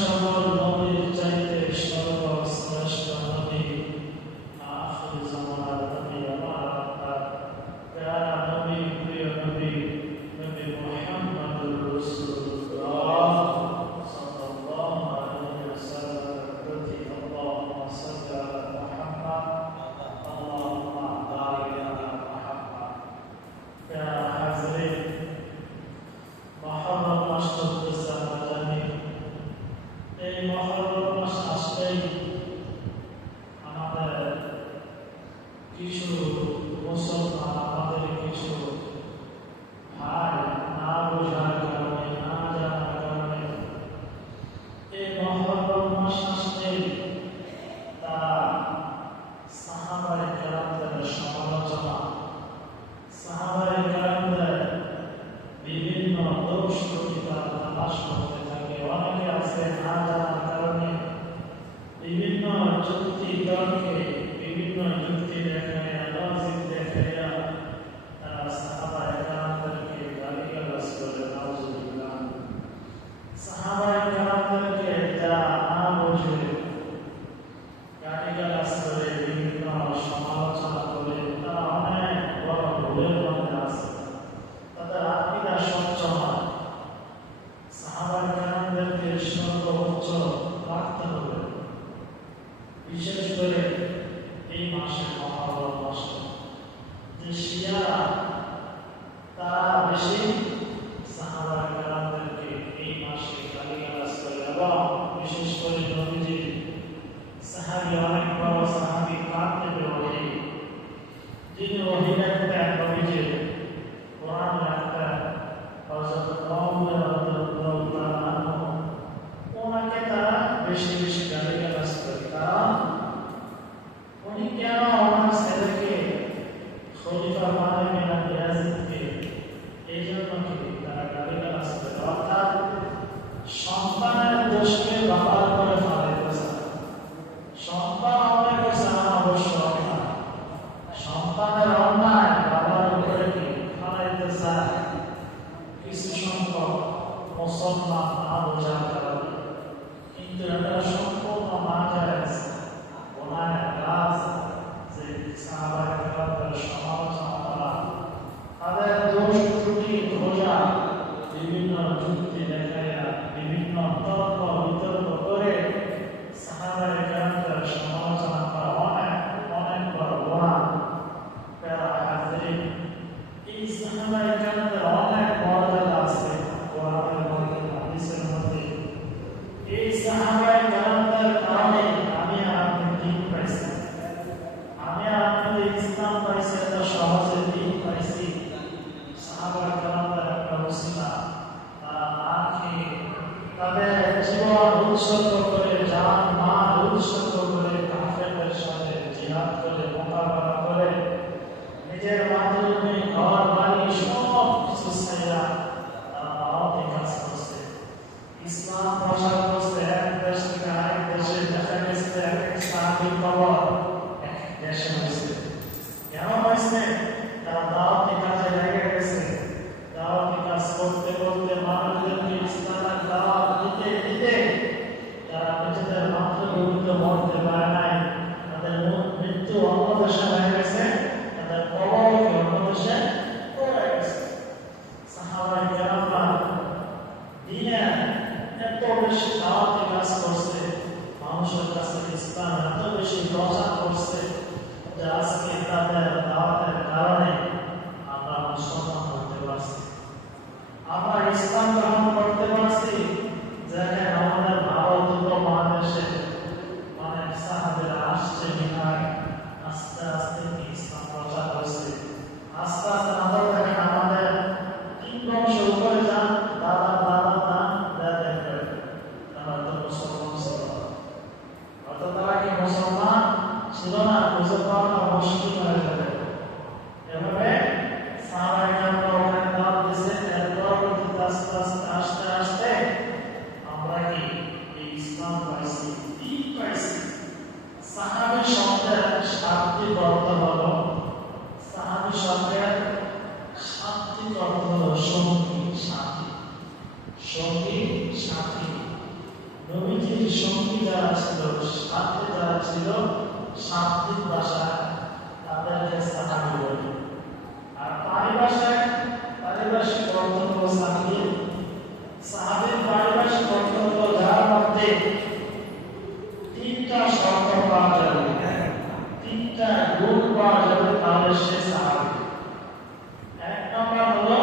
সকল নবীর চাইতে সর্বশ্রেষ্ঠ নবী আখির জামানার নবী আমার আপনার প্যারা নবী প্রিয় নবী নবী মুহাম্মদুর রাসূলুল্লাহ সাল্লাল্লাহু আলাইহি ওয়াসাল্লাম প্রতি আল্লাহুম্মা সাল্লি আলা মুহাম্মদ আল্লাহুম্মা বারিক আলা মুহাম্মদ। প্যারা হাজিরিন, মুহররম মাস চলতেছে, আমরা জানি এই মুহররম মাস আসলেই আমাদের কিছু মুসলমান, আমাদের কিছু ভাই না বোঝার কারণে, না জানার কারণে এই মুহররম মাস আসলেই তারা সাহাবায়ে কেরামদের সমালোচনা, সাহাবায়ে কেরামদের বিভিন্ন দোষ ত্রুটিতা তালাশ করতে থাকে। অনেকে আছে না জানার কারণে বিভিন্ন যুক্তি তর্কে, বিভিন্ন যুক্তি দেখাইয়া, লজিক দেখাইয়া তারা সাহাবায়ে কেরামদেরকে গালিগালাজ করে। নাউজুবিল্লাহ। সাহাবায়ে কেরামদেরকে যারা না বোঝে গালিগালাজ করে, বিভিন্ন সমালোচনা করে, তারা অনেক বড় ভুলের মধ্যে আছে। তাদের আকীদা স্বচ্ছ নয়। সাহাবায়ে কেরামদেরকে সর্বোচ্চ রাখতে হবে, বিশেষ করে এই মাসে, মুহররম মাসে। যে শিয়ারা তারা বেশি সাহাবায়ে কেরামদেরকে এই মাসে গালিগালাজ করে, এবং বিশেষ করে নবীজির সাহাবী, অনেক বড় সাহাবী কাঁদতে ওহী, যিনি ওহী লিখতেন, নবীজির কোরআন লিখতেন, হযরত ওমর রাদিয়াল্লাহু তাআলা আনহু, ওনাকে তারা বেশি বেশি গালিগালাজ করে। কারণ উনি কেন ওনার ছেলেকে খলিফা বানাবেন না, ইয়াজিদকে, এই জন্য কি তারা গালিগালাজ করে। অর্থাৎ সন্তানের দোষকে বাবার করে ফালাইতেছে। সন্তান অন্যায় করছে না, অবশ্য অন্যায়। সন্তানের অন্যায় বাবার উপরে কি ফালাইতে চায় কিছু সংখ্যক মুসলমান না বোঝার কারণে। কিন্তু এটা সম্পূর্ণ নাজায়েজ গুনাহের কাজ যে সাহাবায়ে কেরামদের সমালোচনা করা, তাদের দোষ ত্রুটি খোঁজা, বিভিন্ন যুক্তি দেখাইয়া, বিভিন্ন তর্ক বিতর্ক করে সাহাবায়ে কেরামদের সমালোচনা করা অনেক অনেক বড় গুনাহ। প্যারা হাজিরিন, এই সাহাবায়ে কেরামদের অনেক মর্যাদা আছে কোরআনের মধ্যে, হাদিসের মধ্যে। এই সাহাবায়ে কেরামদের কারণে আমি আর আপনি দিন পাইছি। আমি আর আপনি যে ইসলাম পাইছি, এত সহজে দিন পাইছি সাহাবায়ে কেরামদের একটা ওসিলা। তারা না খেয়ে তাদের জীবন উৎসর্গ করে, জান মাল উৎসর্গ করে কাফেরদের সাথে জিহাদ করে, মোকাবেলা করে, নিজের মাতৃভূমি, ঘর বাড়ি সব কিছু ছাইড়া তারা দাওয়াতি কাজ করছে, ইসলাম প্রচার করছে। এক দেশ থেকে আরেক দেশে দেখা গেছে এক এক সাহাবীর খবর এক এক দেশে হয়েছে। কেন হয়েছে? তারা দাওয়াতি কাজে লেগে গেছে। দাওয়াতি কাজ করতে করতে মানুষদেরকে ইসলামের দাওয়াত দিতে দিতে তারা নিজেদের মাতৃভূমিতে মরতে পারে নাই। তাদের মৃত্যু অন্য দেশে হয়ে গেছে, তাদের কবরকে অন্য দেশে পড়ে গেছে। সাহাবায়ে কেরামরা দিনে এত বেশি দাওয়াতি কাজ করছে, মানুষের কাছে ইসলাম এত বেশি প্রচার করছে যে আজকে তাদের দাওয়াতের কারণে আমরা মুসলমান হতে পারছি, আমরা ইসলাম গ্রহণ করতে পারছি। যেখানে আমাদের ভারত উপমহাদেশে অনেক সাহাবীরা আসছে বিনায়, আস্তে আস্তে ইসলাম প্রচার হয়েছে। আস্তে আস্তে আমরা দেখেন আমাদের 3 বংশ উপরে যান, দাদা দাদা দান দাদা করে তারা তো মুসলমান ছিল। অর্থাৎ তারা কি মুসলমান ছিল না? বুঝে পাওয়াটা মুশকিল হয়ে যাবে। এভাবে সাহাবায়ে কেরামরা ওখানে দাওয়াত দিয়েছে। এর পরবর্তীতে আস্তে আস্তে আসতে আসতে আমরা কি এই ইসলাম পাইছি, দিন পাইছি। সাহাবী শব্দের শাব্দিক অর্থ হলো, সাহাবী শব্দের শাব্দিক অর্থ হলো সঙ্গী, সাথী। সঙ্গী সাথী। নবী ছিল শাব্দিক ভাষা, তাদেরকে সাহাবী বলে। আর পারিভাষিক অর্থ হলো সাহাবী। সাহাবীর পারিভাষিক অর্থ হলো যার মধ্যে তিনটা শর্ত পাওয়া যাবে, তিনটা গুণ পাওয়া যাবে, তাহলে সে সাহাবী। এক নম্বর হলো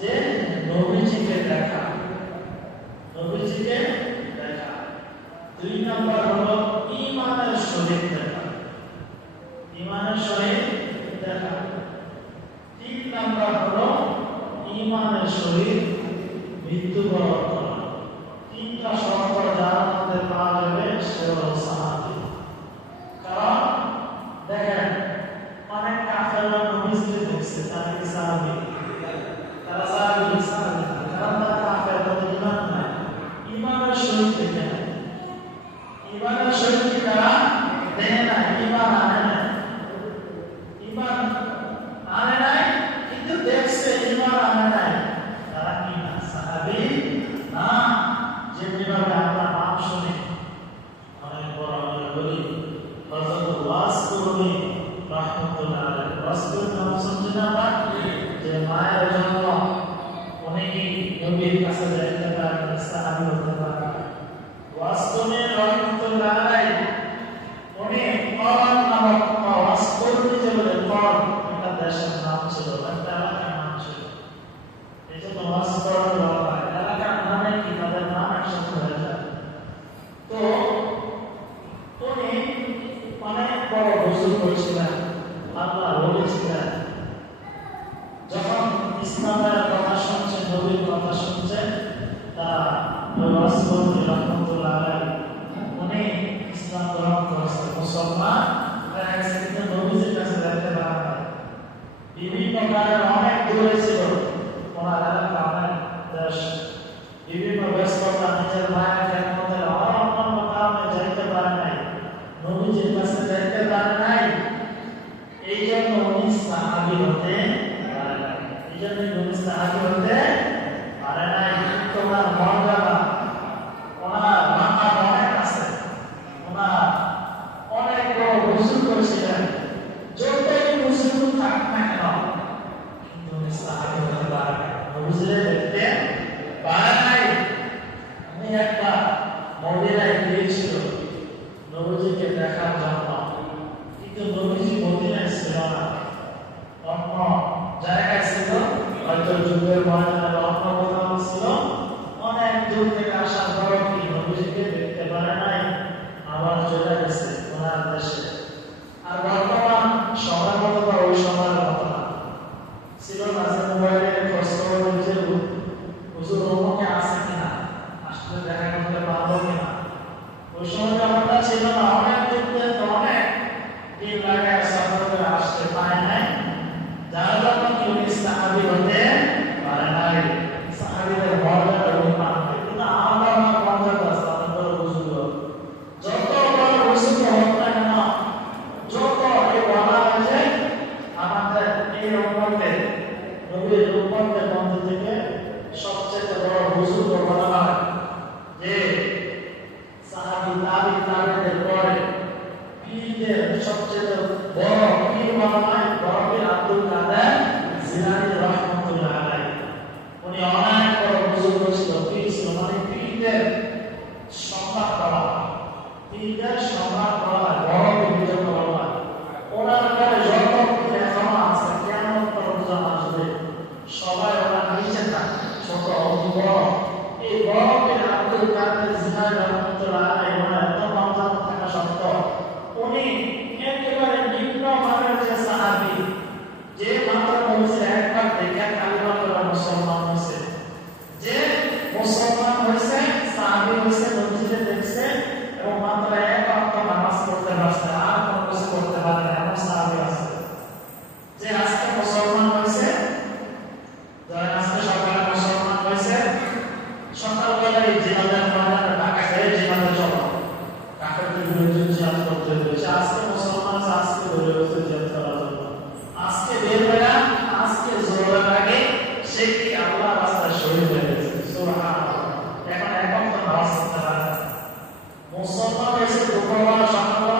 যে নবীজিকে দেখা, নবীজিকে দেখা। দুই নম্বর হলো ঈমানের সহিত দেখা, ঈমানের সহিত দেখা। তিন নম্বর হলো ঈমানের সহিত মৃত্যুবরণ করা। তিনটা শর্ত যার মধ্যে পাওয়া যাবে সে হলো সাহাবী। কারণ দেখেন অনেক কাফেররা নবীজিকে দেখছে, তারা কি সাহাবী? তারা সাহাবী না, কারণ তারা কাফের, তাদের ঈমান নাই। ঈমানের সহিত দেখে নাই, ঈমানের সহিত তারা দেখে নাই, ঈমান আনে নাই, ঈমান আনে নাই, কিন্তু দেখছে, ঈমান আনে নাই। তারা কি না? সাহাবী না। যেভাবে আমরা নাম শুনি, অনেক বড় আমরা বলি হযরত ওয়াসকুরনি রাহমাতুল্লাহ আলাইহি, ওয়াসকুর নাম শুনছেন না? যে মায়ের জন্য অনেকেই নবীর কাছে যাইতে পারেন, সাহাবী হতে পারেন। ওয়াসকুরনি রাহমাতুল্লাহ আলাইহি উনি করান নামক ওয়াসকুরনি যে বলে করান, এটা দেশের নাম ছিল, একটা এলাকার নাম ছিল। এই জন্য ওয়াসকুরনি বলা হয়। এলাকার নামে কি তাদের নাম একসাথে হয়ে যায়। তো উনি অনেক বড় হুজুর হয়েছিলেন, আল্লাহ বলেছিলেন। যখন ইসলামের কথা শুনছেন, নবীর কথা শুনছেন, তারা ওয়াসকুরনি রাহমাতুল্লাহ আলাইহি উনি ইসলাম গ্রহণ করেছেন, মুসলমান হয়ে গেছেন, কিন্তু নবীজির কাছে যাইতে পারেন না। বিভিন্ন কারণে অনেক দূরে ছিল ওনার এলাকা, অনেক দেশ, বিভিন্ন ব্যস্ততা, নিজের মায়ের খেদমতের অন্যান্য কারণে যাইতে পারে নাই, নবীজির কাছে যাইতে পারে নাই। এই জন্য উনি সাহাবী হতে পারে নাই, এই জন্য উনি সাহাবী হতে পারে নাই। কিন্তু ওনার মর্যাদা, ওনার মাকাম অনেক আছে, ওনার অনেক বড় হুজুর করেছিলেন। যতই হুজুর থাক না কেন, কিন্তু উনি সাহাবী হতে পারে নাই, নবীজিকে দেখতে পারে নাই। আমি একটা মদিনায় গিয়েছিল নবীজিকে দেখার জন্য, কিন্তু নবীজি মদিনায় ছিল না, অন্য জায়গায় ছিল, হয়তো যুগের ময়দানে অন্য কোথাও ছিল। অনেক দূর থেকে আসার পর কি নবীজিকে দেখতে পারে নাই, আবার চলে গেছে ওনার দেশে। আর বর্তমান সময় মতো বা ওই সময়ের মতো না ছিল না যে মোবাইলে খোঁজ খবর নিজের হুজুর অমুকে আছে কিনা, আসলে দেখা করতে পারবো কিনা। ওই সময় ব্যাপারটা ছিল না, অনেক দূর থেকে অনেক দিন লাগে সফর করে আসতে পারে নাই, যার জন্য কি উনি সাহাবী হতে পারে নাই। সাহাবীদের মর্যাদা উনি পান নাই। কিন্তু আমার মর্যাদা আছে, আপনাদের বুঝলো যত বড় হুজুর হোক না কেন, যত এই বলা হয়েছে আমাদের এই উম্মতের, নবীর উম্মতের মধ্যে থেকে সবচেয়ে বড় হুজুর বলা হয় যে সাহাবী, তাবিঈদের পরে পীরদের সবচেয়ে বড় পীর বলা হয় বড় পীর আব্দুল কাদের জিলানী রাহমাতুল্লাহ আলাইহি। উনি অনেক বড় হুজুর ছিল, পীর ছিল, মানে পীরদের সম্মান করা হয়, পীরদের সম্মান করা হয়, বড় পীর বলা হয়। ওনার পরে যত পীর এখনো আছে, কিয়ামত পর্যন্ত আসবে, সবাই ওনার নিচে থাকে, ছোট বড়। এই বড় পীর আব্দুল কাদের জিলানী রাহমাতুল্লাহ আলাইহি ওনার এত মর্যাদা থাকা সত্ত্বেও উনি একেবারে নিম্ন মানের যে সাহাবী, যে মাত্র নবীজির একবার দেখে কালিমা পড়া মুসলমান হয়েছে, যে মুসলমান হয়েছে, সাহাবী হয়েছে, নবীজিকে দেখছে এবং মাত্র এক ওয়াক্ত নামাজ পড়তে পারছে, আর কোনো কিছু করতে পারে না, এমন সাহাবী আছে। যে আজকে মুসলমান হয়েছে, যারা আজকে সকালে মুসলমান হয়েছে, সকালবেলায় জিহাদের ময়দানে ঢাকা গিয়ে জিহাদে চলো, কাফেরদের বিরুদ্ধে জিহাদ করতে হয়েছে। আজকে মুসলমান আছে, আজকে বের হয়েছে জিহাদ করার জন্য, আজকে বের হয়ে আজকে জোরের আগে সে কি আল্লাহর রাস্তায় শহীদ হয়ে গেছে। সুবহানাল্লাহ। এখন তো নামাজ পড়তে পারে না, মুসলমান হয়েছে দুপুরবেলা সকালবেলা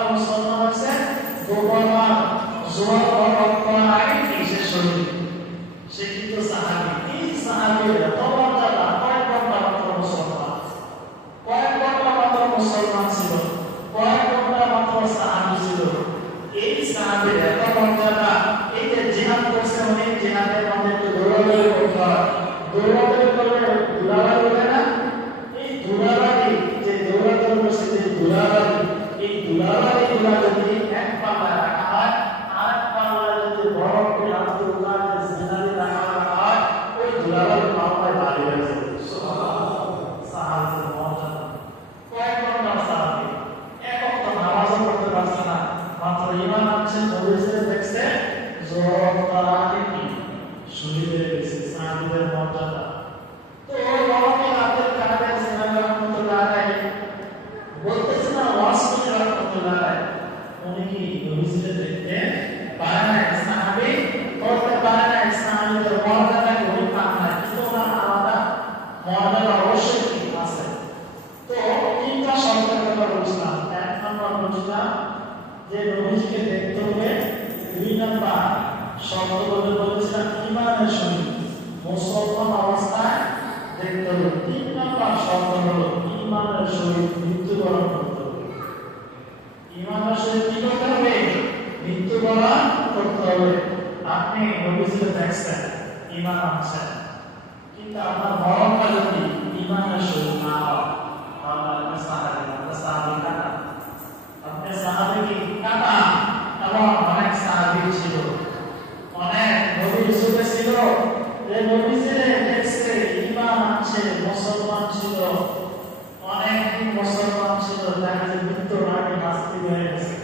দুলাভাইগুলা যদি এক পাল্লায় রাখা হয়, আরেক পাল্লায় যদি বরফ দিয়ে আব্দুল্লাহ জিনারি রাখা হয়, ওই দুলাভাই পাল্লায় ভারী হয়ে যাবে। সাহাবীদের মর্যাদা কয়েক ঘন্টা সাহাবী এক ওয়াক্ত নামাজও পড়তে পারছে না, মাত্র ঈমান আনছেন, নবীকে দেখছে জোর তারাকে কি শহীদ হয়ে গেছে। সাহাবীদের মর্যাদা তো ওই বড়কে রাতের কাছে জিনারি রহমতুল্লাহ আলাইহি বলতেছে না ওয়াসফি রহমতুল্লাহ আলাইহি উনি কি নবীকে দেখতে পারে না, সাহাবী বলতে পারে না সাহাবীদের মর্যাদা কই পান না, কিন্তু ওনার আলাদা মর্যাদা অবশ্যই কি আছে। তো তিনটা শর্তের কথা বলছিলাম। এক নম্বর বলছিলাম যে নবীকে দেখতে হবে, দুই নম্বর শর্ত বলেছিলাম ঈমানের সহিত মুসলমান অবস্থায় দেখতে হবে, তিন নম্বর শর্ত হলো ঈমানের সহিত মৃত্যুবরণ করতে হবে। ঈমানের সহিত কি করতে হবে? মৃত্যুবরণ করতে হবে। আপনি নবীকে দেখছেন, ঈমান আনছেন, কিন্তু আপনার মরণটা যদি ঈমানের সহিত না হয়, তাহলে আপনি সাহাবী কাটা। আপনি সাহাবী কি কাটা। এবং অনেক সাহাবী ছিল, অনেক নবীর যুগে ছিল যে নবীকে দেখছে, ঈমান আনছে, মুসলমান ছিল, অনেক দিন মুসলমান ছিল, দেখা যায় মৃত্যুর আগে নাস্তিক হয়ে গেছে,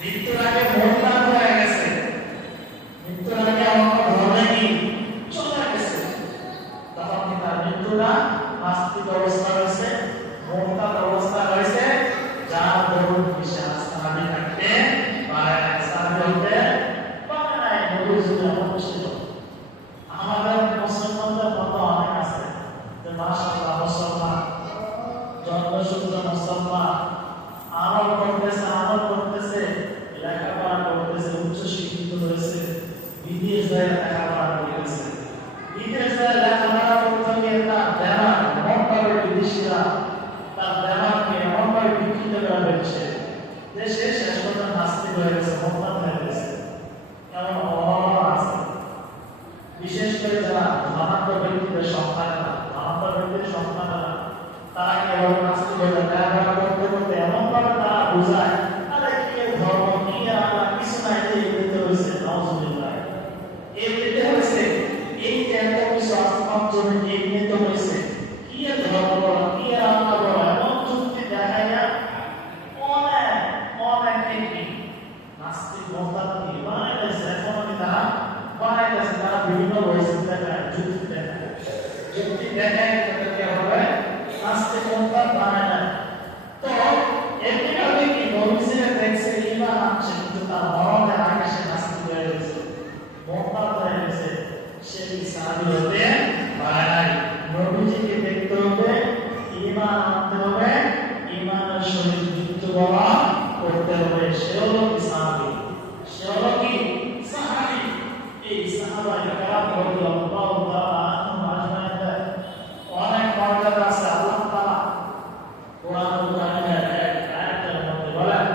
মৃত্যুর আগে মোরতাদ হয়ে গেছে, মৃত্যুর আগে আমার ধর্মে কি চলে গেছে। তখন কি তার মৃত্যুটা নাস্তিক অবস্থা হয়েছে, মোরতাদ অবস্থা হয়েছে, যার দরুন বিশ্বাস সাহাবী থাকতে পারে না, সাহাবী হতে পারে না। নবীর যুগে এমন ছিল। আমাদের মুসলমানদের মতো অনেক আছে যে মাশাআল্লাহ মুসলমান, জন্মসূত্র মুসলমান, আমল করতেছে, লেখাপড়া করতেছে, উচ্চ শিক্ষিত হয়েছে, বিদেশ যায় লেখাপড়া করেছে, বিদেশ যায় লেখাপড়া করতে গিয়ে তার দেমাগ এমনভাবে বিদেশিরা তার দেমাগকে এমনভাবে বিকৃত করে ফেলছে যে সে শেষ পর্যন্ত নাস্তিক হয়ে গেছে, মোরতাদ হয়ে গেছে। এমন অভাব আছে। বিশেষ করে যারা ধনাঢ্য ব্যক্তিদের সন্তানেরা, তারা কেবল নাস্তিক হয়ে যায়, লেখাপড়া করতে করতে এমনভাবে তারা বোঝায় আরে কি ধর্ম, কি আল্লাহ, কিছু নাই, যে এমনিতে হয়েছে। নাউজুবিল্লাহ, এমনিতে হয়েছে, এই যে এত কিছু আসমান জমি এমনিতে হয়েছে, কি ধর্ম বলা, কি আল্লাহ বলা, এমন যুক্তি দেখাইয়া অনেক নাস্তিক মোরতাদ কি বানাইতেছে। এখন তারা বানাইতেছে, তারা বিভিন্ন বয়সে দেখায়, যুক্তি দেখায় তাদেরকে হবে নাস্তিক মোরতাদ বানায় না। তো এমনিভাবে কি নবীজিকে দেখছে, ঈমান আনছে, কিন্তু তার মরণের আগে সে নাস্তিক হয়ে গেছে, মোরতাদ হয়ে গেছে, সে সাহাবী হতে পারে নাই। নবীজিকে দেখতে হবে, ঈমান আনতে হবে, ঈমানের সহিত মৃত্যুবরণ করতে হবে, সে হলো সাহাবী, সে হলো কি সাহাবী। এই সাহাবায়ে কেরাম রাদিয়াল্লাহু তাআলা আনহুম আজমাইন অনেক মর্যাদা আছে। আল্লাহ তাআলা কোরআনুল কারীমের এক আয়াতের মধ্যে বলেন,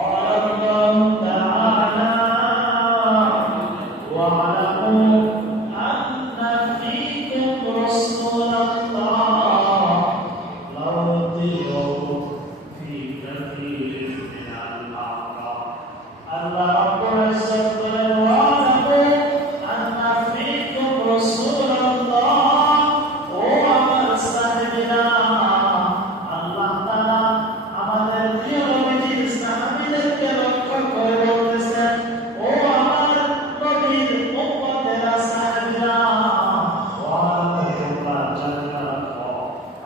আল্লাহু তাআলা ওয়া আলামু আন্না ফীকুম রাসূলাল্লাহ লাউ তিউকুম ফি কাসীরিন মিনাল আমর। আল্লাহ রাব্বুল ইজ্জত বলেন, ওয়া আলামু আন্না ফীকুম রাসূলাল্লাহ, ও আমার সাহাবীরা, আল্লাহ তাআলা আমাদের প্রিয় নবীর সাহাবীদেরকে লক্ষ্য করে বলতেছেন, ও আমার নবীর উম্মতেরা, সাহাবীরা, ওয়া তোমরা জানতে রাখো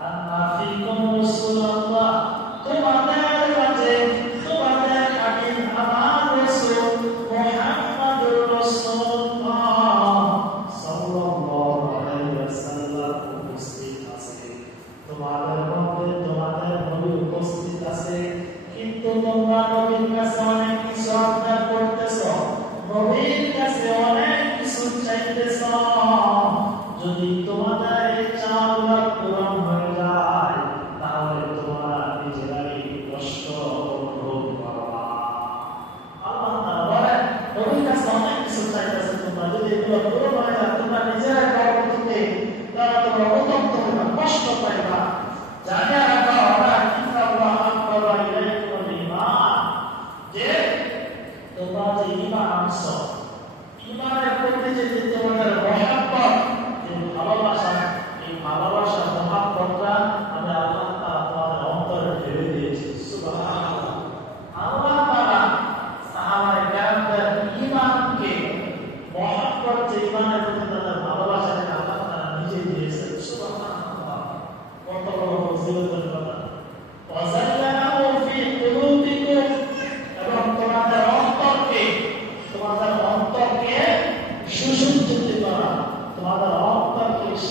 আন্না ফীকুম রাসূলাল্লাহ, তোমাদের মাঝে তোমাদের হাবিব আমার রাসূল মুহাম্মদুর রাসূলুল্লাহ সাল্লাল্লাহু আলাইহি ওয়াসাল্লাম উপস্থিত আছে। তোমাদের মধ্যে তোমাদের নবী উপস্থিত আছে, কিন্তু তোমরা নবীর কাছে অনেক কিছু আবদার করতেছো, নবীর কাছে অনেক কিছু চাইতেছো। যদি তোমাদের এই চাওয়া পূরণ হয়ে যায়, তাহলে তোমরা নিজেরাই কষ্ট অনুভব করবা। আল্লাহ তাআলা বলেন, নবীর কাছে অনেক কিছু চাইতেছো, তোমরা যদি এগুলো পূরণ হয়ে যায়, তোমরা নিজেরাই পরবর্তীতে তারা তোমরা অনুতপ্ত হইবা, কষ্ট পাইবা। জানিয়া রাখো, আমরা কিতাবুল্লাহ আকবার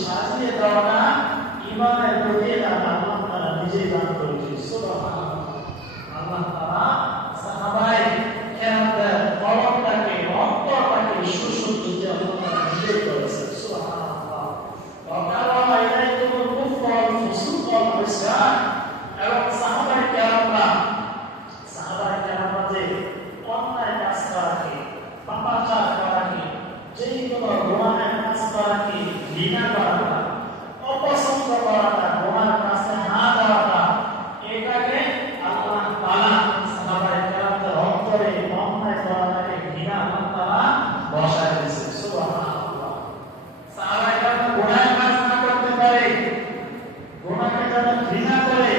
সাজিয়ে দেওয়াটা ঈমানের প্রতি আল্লাহ তাআলা নিজেই দান করেছেন। সুবহানাল্লাহ। আল্লাহ তাআলা সাহাবায়ে কেরামদের কলমটাকে অন্তরটাকে সুসজ্জিত আল্লাহ তাআলা নিজেই করেছেন। সুবহানাল্লাহ। ওয়াকারা ইলাইকুমুল কুফর ওয়াল ফুসুক ওয়াল ইসয়ান। এবং সাহাবায়ে কেরামরা যে অন্যায় কাজ করাকে, পাপাচার করাকে, যেই কোনো গুনাহের কাজ করাকে ঘৃণা করাটা, অপছন্দ করাটা, গুনাহের কাছে না যাওয়াটা, এটাকে আল্লাহ তাআলা সাহাবায়ে কেরামদের অন্তরে অন্যায় করাটাকে ঘৃণা আল্লাহ তাআলা বসায় দিয়েছেন। সুবহানাল্লাহ। সাহাবায়ে কেরাম গুনাহের কাজ না করতে পারে, গুনাহকে যারা ঘৃণা করে,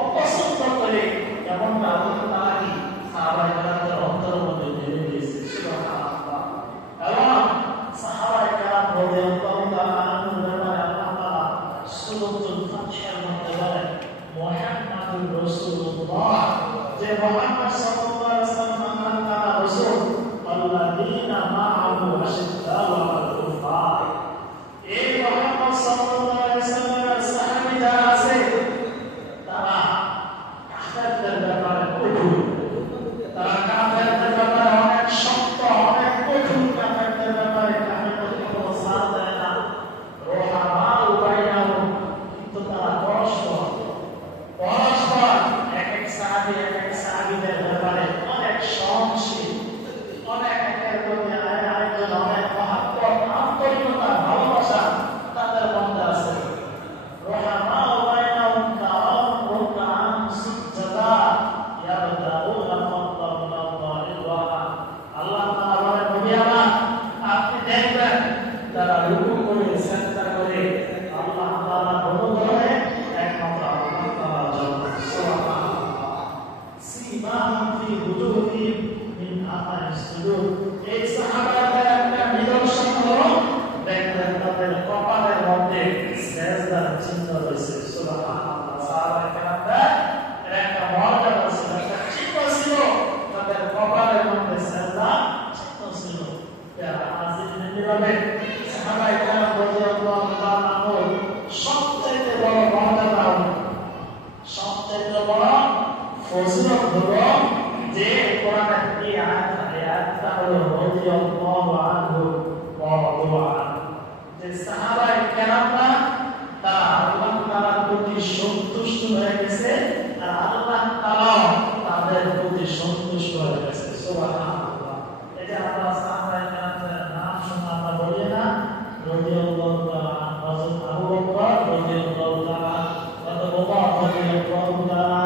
অপছন্দ করে, এমনটা আল্লাহ তাআলা কি সাহাবায়ে কেরামদের অন্তরের মধ্যে ঢেলে দিয়েছে। সুবহানাল্লাহ। এবং সাহাবায়ে কেরাম রাদিয়াল্লাহু তাআলা আনহুর ব্যাপারে আল্লাহ তাআলা সূরাতুল ফাতহের মধ্যে বলেন, মুহাম্মাদুর রাসূলুল্লাহ, যে মুহাম্মদ সাল্লাল্লাহু আলাইহি ওয়াসাল্লাম তাআলা রাসূল, আল্লাযীনা মাআহু আশিদ্দাউ আলাল কুফার। এই মুহাম্মদ সাল্লাল্লাহু আলাইহি ওয়াসাল্লামের সাহাবী যারা আছে তারা কাফেরদের ব্যাপারে কঠোর, তারা কাফেরদের ব্যাপারে অনেক শক্ত, অনেক কঠোর, কাফেরদের ব্যাপারে কাফেরদের কোনো ছাড় দেয় না। রোহামাউ বাইনাহুম, কিন্তু তারা পরস্পর এক এক সাহাবীদের ব্যাপারে অনেক সহনশীল, অনেক একের প্রতি আরেকজন অনেক মহব্বত, আন্তরিকতা, ভালোবাসা তাদের মধ্যে আছে। রোহামাউ বাইনাহুম কারাম রুকআন সুজদা ইয়াবতাগুনা ফাদলান মিনাল্লাহি ওয়া আল্লাহ তাআলা বলেন, নবী আমার, আপনি দেখবেন তারা রুকু করে, সিজদা করে আল্লাহ তাআলা অনুগ্রহে একমাত্র আল্লাহ তাআলার জন্য। সুবহানাল্লাহ। সীমাহুম ফি উজুহিহিম মিন আথারিস সুজুদ। এই সাহাবাদের একটা নিদর্শন হলো, দেখবেন তাদের কপালের মধ্যে সিজদার চিহ্ন রয়েছে। সুবহানাল্লাহ। সাহাবায়ে কেরামদের একটা মর্যাদা ছিল, একটা চিহ্ন ছিল, তাদের কপালের মধ্যে সিজদার চিহ্ন ছিল। যারা হাজিরিন নিরাবে সাহাবায়ে কেরাম রাদিয়াল্লাহু তাআলা আনহুর সবচেয়ে বড় মর্যাদা, সবচেয়ে বড় ফজিলত হলো যে কোরআনের এই আয়াতটা হলো রাদিয়াল্লাহু আনহু ওয়া রাদু আনহু। যে সাহাবায়ে কেরামরা তারা আল্লাহ তাআলার প্রতি সন্তুষ্ট হয়ে গেছে, আর আল্লাহ তাআলা তাদের প্রতি সন্তুষ্ট হয়ে গেছে। সুবহানাল্লাহ। এই যে আমরা সাহাবায়ে কেরামদের নাম শুনে আমরা বলি না, রাদিয়াল্লাহু তাআলা হযরত আবু বকর রাদিয়াল্লাহু তাআলা, হযরত ওমর রাদিয়াল্লাহু তাআলা,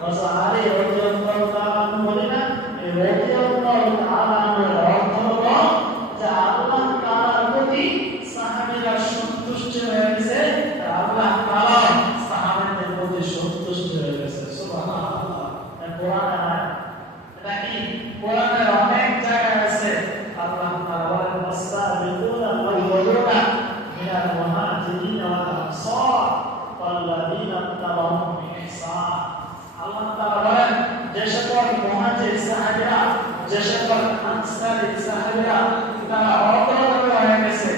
হযরত আলী রাদিয়াল্লাহু তাআলা বলি না। এই রাদিয়াল্লাহু তাআলা এর অর্থ হলো যে আল্লাহ তাআলার প্রতি সাহাবীরা সন্তুষ্ট হয়ে গেছে, আর আল্লাহ তাআলা সাহাবীদের প্রতি সন্তুষ্ট হয়ে গেছে। সুবহানাল্লাহ। এই কোরআনের আয়াত, এটা কি কোরআনের অনেক জায়গায় আছে। আল্লাহ তাআলা বলেন, ওয়াসাবিকুনা আল-আউয়ালুনা মিনাল মুহাজিরিন ওয়াল আনসার ওয়াল্লাযীনা তাবাউহুম বিইহসান। আল্লাহ তাআলা বলেন, যে সকল মুহাজির সাহাবীরা, যে সকল আনসারী সাহাবীরা তারা অগ্রগামী হয়ে গেছে,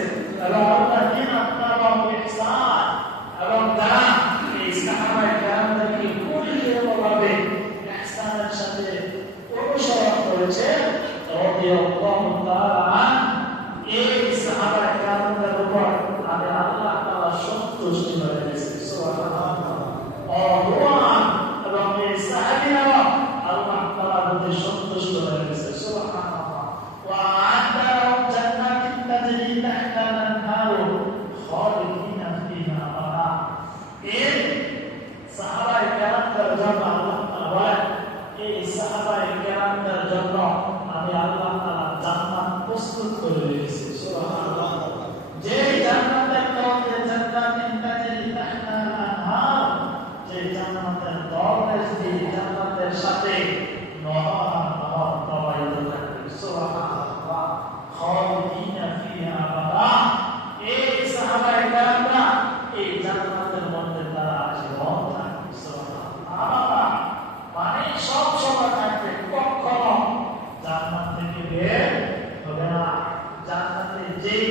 এবং আল্লাযীনা তাবাউহুম বিইহসান, এবং যারা এই সাহাবায়ে কেরামদেরকে পরিপূর্ণভাবে ইহসানের সাথে অনুসরণ করেছে, রাদিয়াল্লাহু তাআলা আনহু, এই সাহাবায়ে কেরামদের উপর আমি আল্লাহ তাআলা সন্তুষ্ট হয়ে গেছি। সুবহানাল্লাহ। এবং এই সাহাবীরা আল্লাহ তাআলার প্রতি সন্তুষ্ট হয়ে গেছে। সুবহানাল্লাহ। ওয়া আ'আদ্দা লাহুম জান্নাতিন তাজরি তাহতাল আনহারু খালিদিনা ফিহা আবাদা। এই সাহাবায়ে কেরামদের জন্য আল্লাহ তাআলা বলেন, এই সাহাবায়ে কেরামদের জন্য আমি আল্লাহ তাআলা জান্নাত প্রস্তুত করে রেখেছি। সুবহানাল্লাহ। যে জান্নাতের মধ্যে জান্নাতিন তাজরি তাহতাল আনহার, যে জান্নাতের দরজা দিয়ে জান্নাতের সাথে নহর প্রবাহিত থাকবে। সুবহানাল্লাহ। খালিদিনা ফিহা আবাদা। এই সাহাবায়ে কেরামরা এই জান্নাতের মধ্যে তারা আজীবন থাকবে। সুবহানাল্লাহ। আবাদা মানে সব সময় থাকবে, কখনো জান্নাত থেকে বের হবে না। জান্নাতে যেই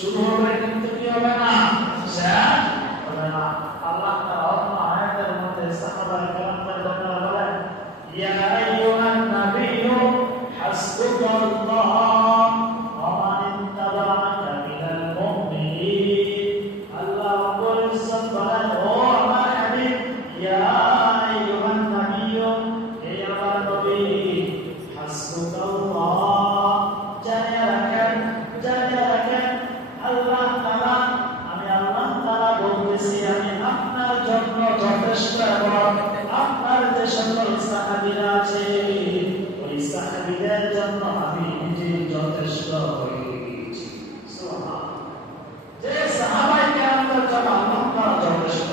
শুরু হবে কিন্তু কি হবে না, শেষ হবে না। আল্লাহ তাআলা অন্য আয়াতের মধ্যে সাহাবায়ে কেরামদের ব্যাপারে বলেন, ইয়া আইয়ুহান নাবিয়্যু হাসবুকাল্লাহ ওয়া মান ইত্তাবা'আকা মিনাল মুমিনিন। আল্লাহ রাব্বুল ইজ্জত বলেন, ও আমার হাবিব, ইয়া আইয়ুহান নাবিয়্যু, হে আমার নবী, হাসবুকাল্লাহ, জানিয়ে রাখেন আল্লাহ তাআলা, আমি আল্লাহ তাআলা বলতেছি, আমি আপনার জন্য যথেষ্ট এবং আপনার যে সকল সাহাবীরা আছে ওই সাহাবীদের জন্য আমি নিজে যথেষ্ট হয়ে গেছি। সুবহানাল্লাহ। যে সাহাবায়ে কেরামদের জন্য আল্লাহ তাআলা যথেষ্ট,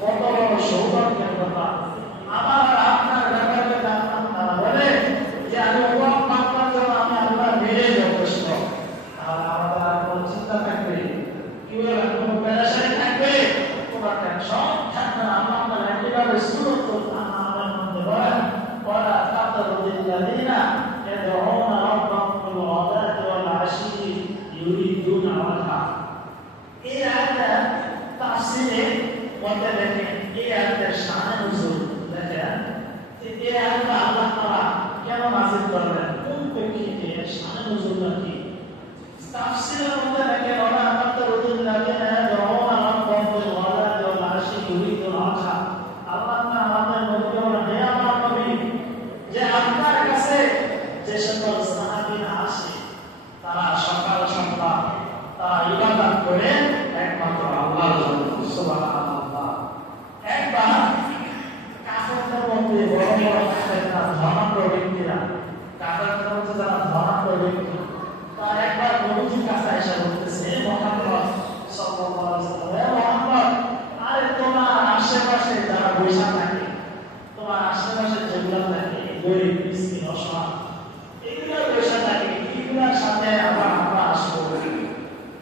কত বড় সৌভাগ্যের কথা। আমার আপনার ব্যাপারে আল্লাহ তাআলা বলে যে আমি আপনার জন্য আমি আল্লাহ নিজে যথেষ্ট। তাহলে আমাদের আর কোনো চিন্তা থাকবে, কি বলে কোনো পেরেশানি থাকবে, কোনো টেনশন থাকবে না। আল্লাহ তাআলা কিভাবে সূরাতুল আনআমের মধ্যে বলেন, ওয়ালা তাতারুদিল্লাযিনা ইয়াদউনা রাব্বাহুম বিল গাদাতি ওয়াল আশি ইউরিদুনা ওয়াজহা। এই আয়াতের তাফসীরে মধ্যে দেখেন, এই আয়াতের শানে নুজুল দেখেন, এই আয়াতটা আল্লাহ তাআলা কেন নাযিল করলেন, কোন প্রেক্ষিতে, এর শানে নুজুলটা কি। তাফসীরের মধ্যে দেখেন, ওয়ালা তাতারুদিল্লাযিনা ইয়াদউনা রাব্বাহুম বিল গাদাতি ওয়াল আশি ইউরিদুনা ওয়াজহা। আল্লাহ তাআলা আমাদের নবীকে বলেন, হে আমার নবী, যে আপনার কাছে যে সকল সাহাবীরা আসে তারা সকাল সন্ধ্যা তারা ইবাদত করে একমাত্র আল্লাহর জন্য। সুবহানাল্লাহ। একবার কাফেরদের মধ্যে বড় বড় কাফেররা, ধনাঢ্য ব্যক্তিরা, কাফেরদের মধ্যে যারা ধনাঢ্য ব্যক্তি, তারা একবার নবীজির কাছে এসে বলতেছে, হে মুহাম্মদ সাল্লাল্লাহু আলাইহি ওয়াসাল্লাম, হে মুহাম্মদ, আরে তোমার আশেপাশে যারা বসে থাকে, তোমার আশেপাশে যেগুলো থাকে, গরিব মিসকিন অসহায়, এগুলো বসে থাকে, এগুলোর সাথে আবার আমরা আসবো।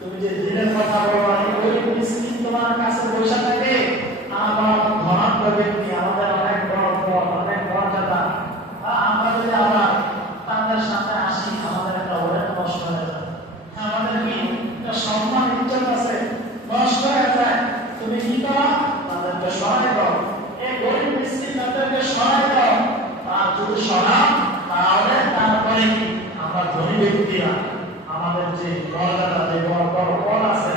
তুমি যে দিনের কথা বলো, এই গরিব মিসকিন তোমার কাছে বসে থাকে, আমার ধনাঢ্য ব্যক্তি, আমাদের অনেক বড় পদ, অনেক মর্যাদা, আমরা যদি আবার তাদের সাথে আসি, আমাদের একটা ওরেট নষ্ট হয়ে যায়, আমাদের কি একটা সম্মান ইজ্জত আছে, নষ্ট হয়ে যায়। তুমি কি করো, তাদেরকে সহায় করো, এই গরিব মিসকিন তাদেরকে সহায় করো। আর যদি সহায়, তাহলে তারপরে আমরা ধনী ব্যক্তিরা আমাদের যে মর্যাদা, যে বড় বড় পদ আছে,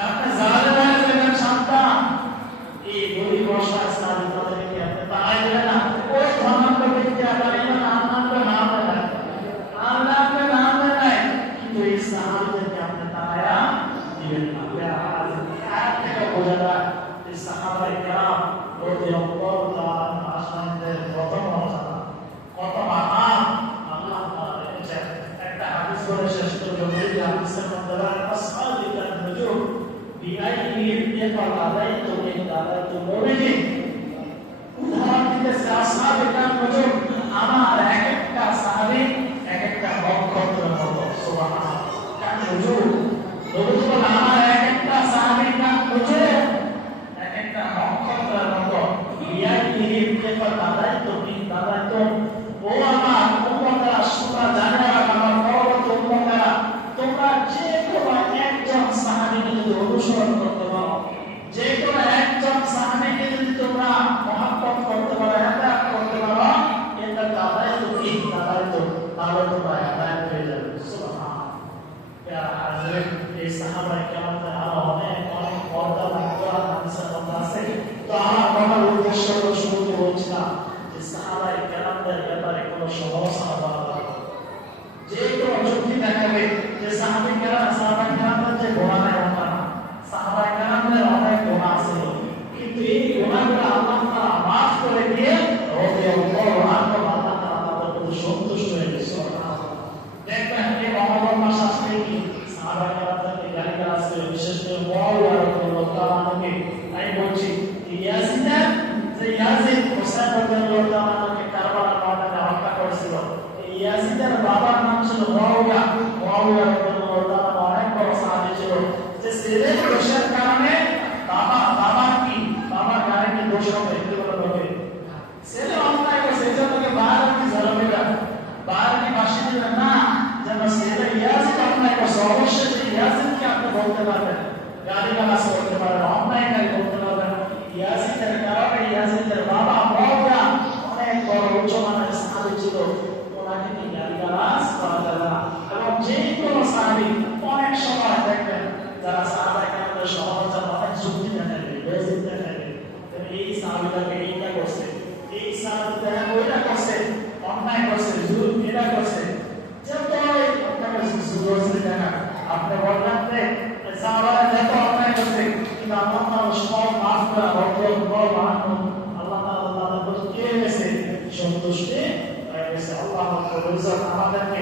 আপনি জালেমের যেমন সন্তান এই গরিব অসহায় সাহাবী তাদেরকে আপনি তাড়াই দিলেন না, ওই ধনাঢ্য ব্যক্তি আপনার ইমান আল্লাহকে নাম দেয়, আল্লাহকে নাম দেয়, কিন্তু এই সাহাবীদেরকে আপনি তাড়ায়া দিবেন না। আয়াত থেকে বোঝা যায় এই সাহাবায়ে কেরাম রাদিয়াল্লাহু তাআলা আনহুদের প্রথম অবস্থা কত মহান আল্লাহ তাআলা রেখেছেন। একটা হাদিস বলে শেষ করব, এই হাদিসের মধ্যে আসহাবিকান নুজুম বিআইনিহিম ইয়াতালাদাইতু মিন দালাইতু নূরিহিম। উদাহরণ দিতেছে আসহাবিকান নুজুম, আমার এক একটা সাহাবী এক একটা নক্ষত্রের মতো। সুবহানাল্লাহ। কান নুজুম, নবী বলেন আমার এক একটা সাহাবী কান নুজুম, এক একটা নক্ষত্রের মতো। বিআইনিহিম ইয়াতালাদাইতু মিন দালাইতু। ও আমার উম্মতরা, তোমরা জানো আমার পরবর্তী উম্মতরা, তোমরা যে কোনো একজন সাহাবীকে যদি অনুসরণ করতে পারো, যে কোনো একজন সাহাবীকে যদি তোমরা মহব্বত করতে পারো, ইতাআত করতে পারো, এটা তাদাইতু কি তাদাইতু, তাহলে তোমরা ইতাআত হয়ে যাবে। সুবহানাল্লাহ। ইয়া হাযরিন, এই সাহাবায়ে কেরামদের আরো অনেক অনেক পর্দা লাগতো হাদিসের মধ্যে আছে। তো আমার বলার উদ্দেশ্য হলো, শুরুতে বলছিলাম যে সাহাবায়ে কেরামদের ব্যাপারে কোনো সমালোচনা করা যাবে না। যে কোনো যুক্তি দেখাবে যে সাহাবায়ে কেরামদের যে গুনাহ নাই ওটা না, সাহাবায়ে কেরামদের অনেক গুনাহ ছিল, কিন্তু এই গুনাহগুলো আল্লাহ তাআলা মাফ করে দিয়ে রাদিয়াল্লাহু আনহু আল্লাহ তাআলা তাদের প্রতি সন্তুষ্ট হয়ে গেছে। সুবহানাল্লাহ। দেখবেন এই রমজান মাস আসলে কি সাহাবায়ে কেরামদেরকে গালিগালাজ করে, বিশেষ করে মুআবিয়া রাদিয়াল্লাহু তাআলা আনহুকে আমি বলছি ইয়াজিদ হোসেন রাদিয়াল্লাহু তাআলা আনহুকে কারবালার ময়দানে হত্যা করেছিল। ইয়াজিদের বাবার নাম ছিল মুআবিয়া। মুআবিয়া রাদিয়াল্লাহু তাআলা অনেক বড় সাহাবী ছিল, যে ছেলের দোষের কারণে বাবার গায়ে দোষ হবে, এগুলো হবে ছেলে অন্যায় করছে, এই জন্য বারকে ঝরবে না, বারকে বাসি দিবেন না, যেন ছেলে ইয়াজিদ অন্যায় করছে। অবশ্যই যে ইয়াজিদকে আপনি বলতে পারবেন, গালিগালাজ করতে পারবেন, অন্যায়কারী বলতে পারবেন। ইয়াজিদের কারণে ইয়াজিদের বাবা মুআবিয়া অনেক বড় উচ্চমানের সাহাবী ছিল, ওনাকে কি গালিগালাজ করা যাবে না। এবং যে কোনো সাহাবী অনেক সময় দেখবেন যারা সাহাবায়ে কেরামদের সমালোচনা অনেক যুক্তি দেখাবে, লজিক দেখাবে, এই সাহাবীটাকে এইটা করছে, এই সাহাবীটা ওইটা করছে, অন্যায় করছে, জুলুম এটা করছে, যত অন্যায় করছে দেখা। আপনি বললেন যে সাহাবারা যত অন্যায় করছে, কিন্তু আল্লাহ তাআলা সব মাফ করে রাদিয়াল্লাহু আনহু, আল্লাহ তাআলা তাদের প্রতি কি হয়ে গেছে, সন্তুষ্টি হয়ে গেছে। আল্লাহ রাব্বুল ইজ্জত আমাদেরকে